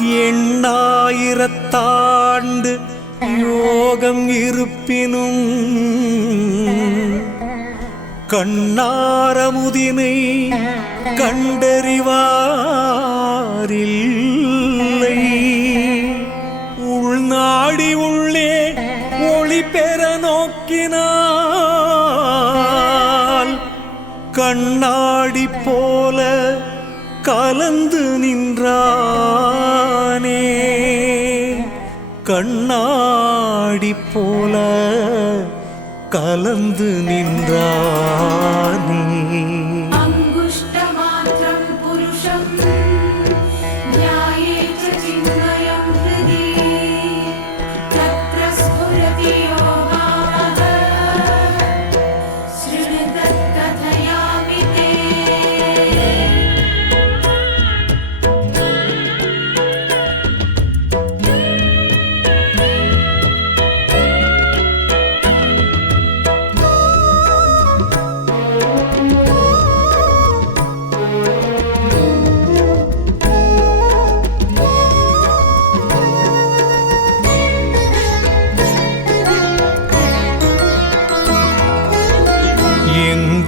எண்ணாயிரத்தாண்டு யோகம் இருப்பினும் கண்ணாரமுதினை கண்டறிவாரில்லை. உள்நாடி உள்ளே ஒளி பெற நோக்கினால் கண்ணாடி போல கலந்து நின்றார். நின்றானே கண்ணாடி போல கலந்து நின்றானே.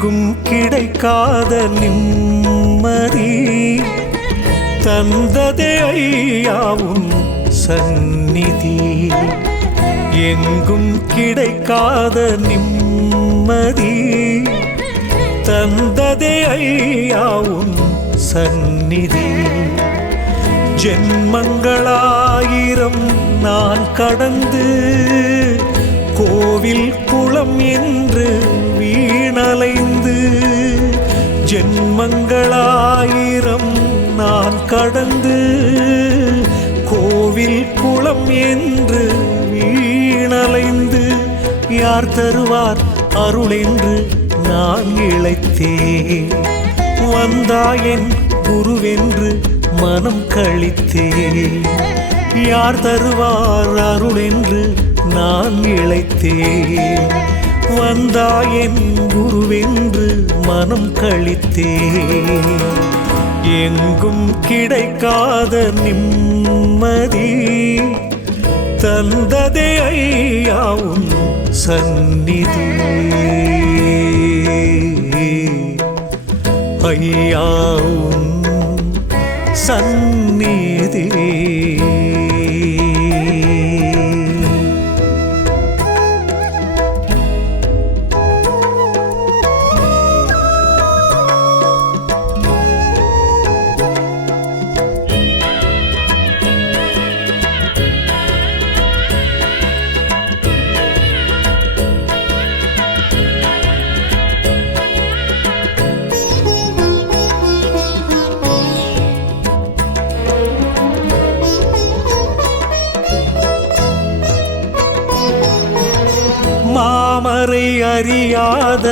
எங்கும் கிடைக்காத நிம்மதி தந்ததே ஐயாவும் சந்நிதி. எங்கும் கிடைக்காத நிம்மதி தந்ததே ஐயாவும் சந்நிதி. ஜென்மங்களாயிரம் நான் கடந்து கோவில் குளம் என்று ஜென்மங்களாயிரம் நான் கடந்து கோவில் குளம் என்று வீணலைந்து யார் தருவார் அருள் என்று நான் இழைத்தேன். வந்தாயன் குருவென்று மனம் கழித்தேன். யார் தருவார் அருள் என்று நான் இழைத்தேன். வந்தாயன் குருவென்று மனம் கழித்தே எங்கும் கிடைக்காத நிம்மதி தந்ததே ஐயாவும் சந்நிதி. ஐயாவும் சந்நிதி. தாமரை அறியாத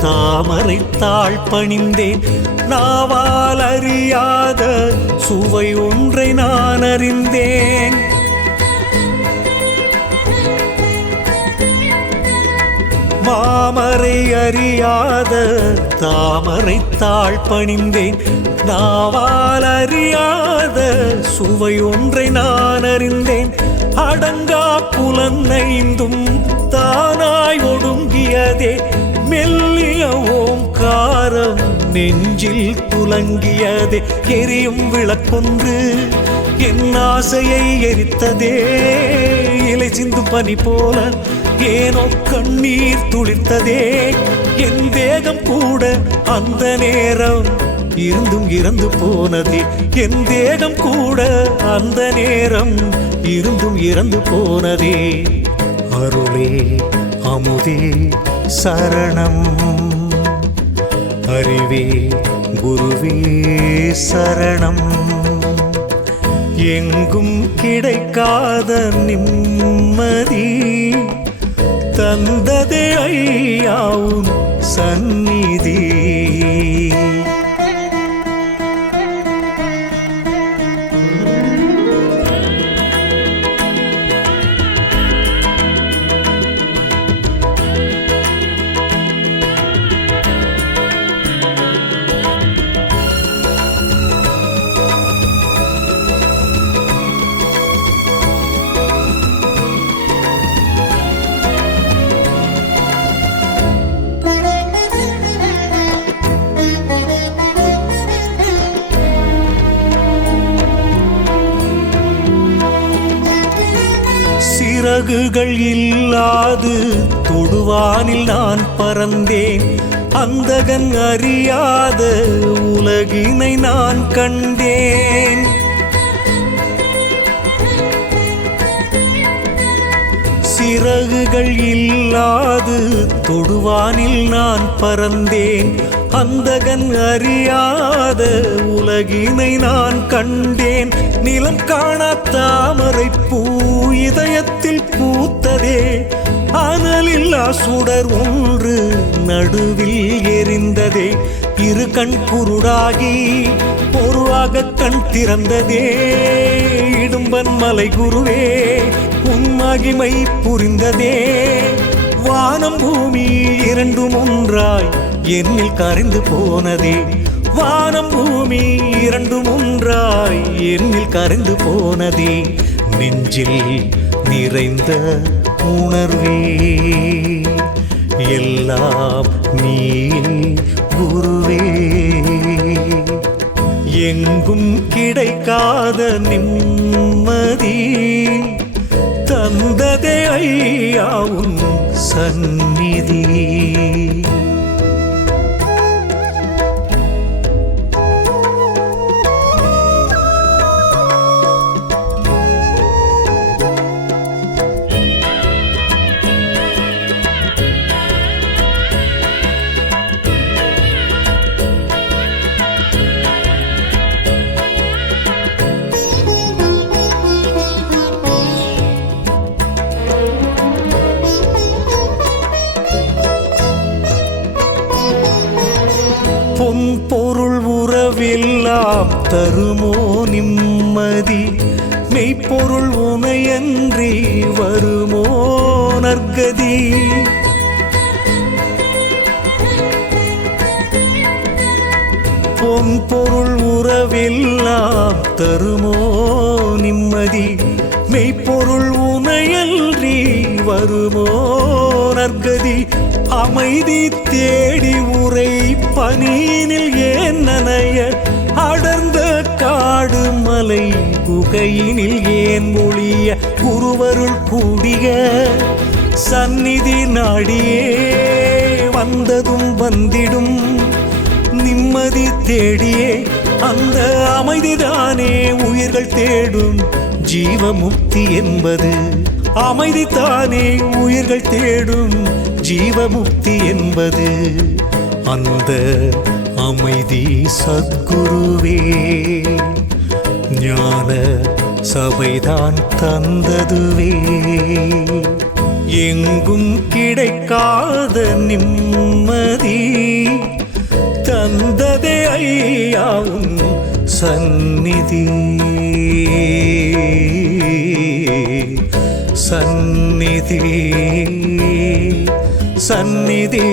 தாமரை தாழ் பணிந்தேன். நாவால் அறியாத சுவை ஒன்றை நான் அறிந்தேன். மாமரை அறியாத தாமரை தாழ் பணிந்தேன். நாவால் அறியாத சுவை ஒன்றை நான் அறிந்தேன். அடங்கா புலனைந்தும் தானாய் ஒடுங்கியதே மெல்லிய ஓங்காரம் நெஞ்சில் துலங்கியதே எரியும் விளக்கொன்று என் ஆசையை எரித்ததே. இலை சிந்து பனி போல ஏனோ கண்ணீர் துளிர்த்ததே. என் தேகம் கூட அந்த நேரம் இருந்தும் இறந்து போனதே. என் தேகம் கூட அந்த நேரம் இருந்தும் இறந்து போனதே. அருளே அமுதே சரணம். அறிவே குருவே சரணம். எங்கும் கிடைக்காத நிம்மதி தந்ததே ஐயாவும் சந்நிதி. இறகுகள் இல்லாது தொடுவானில் நான் பறந்தேன். அந்தகன் அறியாத உலகினை நான் கண்டேன். சிறகுகள் இல்லாது தொடுவானில் நான் பறந்தேன். அந்தகன் அறியாத உலகினை நான் கண்டேன். நிலம் காண தாமரை பூ இதயத்தில் பூத்ததே. அனலில்லா சுடர் ஒன்று நடுவில் எரிந்ததே. இரு கண் குருடாகி பொருளாக கண் திறந்ததே. இடும்பன் மலை குருவே உன்மகிமை புரிந்ததே. வானம் பூமி இரண்டும் ஒன்றாய் என்னில் கரைந்து போனதே. வானம் பூமி இரண்டும் ஒன்றாய் என்னில் கரைந்து போனதே. நெஞ்சில் நிறைந்த உணர்வே எல்லாம் நீ குருவே எங்கும் கிடைக்காத நிம்மதி தந்ததே ஐயாவும் சந்நிதி. பொன் பொருள் உறவெல்லாம் தருமோ நிம்மதி? மெய்ப்பொருள் உனையன்றி வருமோ நற்கதி? பொன் பொருள் உறவெல்லாம் தருமோ நிம்மதி? மெய்ப்பொருள் உனையன்றி வருமோ நற்கதி? அமைதி தேடி உரை பனியினில் ஏன் நனைய? அடர்ந்த காடு மலை குகையினில் ஏன் மொழிய குருவருள் கூடிய சந்நிதி நாடியே வந்ததும் வந்திடும் நிம்மதி தேடியே அந்த அமைதிதானே உயிர்கள் தேடும் ஜீவமுக்தி என்பது. அமைதிதானே உயிர்கள் தேடும் ஜீவமுக்தி என்பது அந்த அமைதி சத்குருவே. ஞான சபைதான் தந்ததுவே. எங்கும் கிடைக்காத நிம்மதி தந்ததே ஐயாவும் சந்நிதி. சந்நிதி சந்நிதி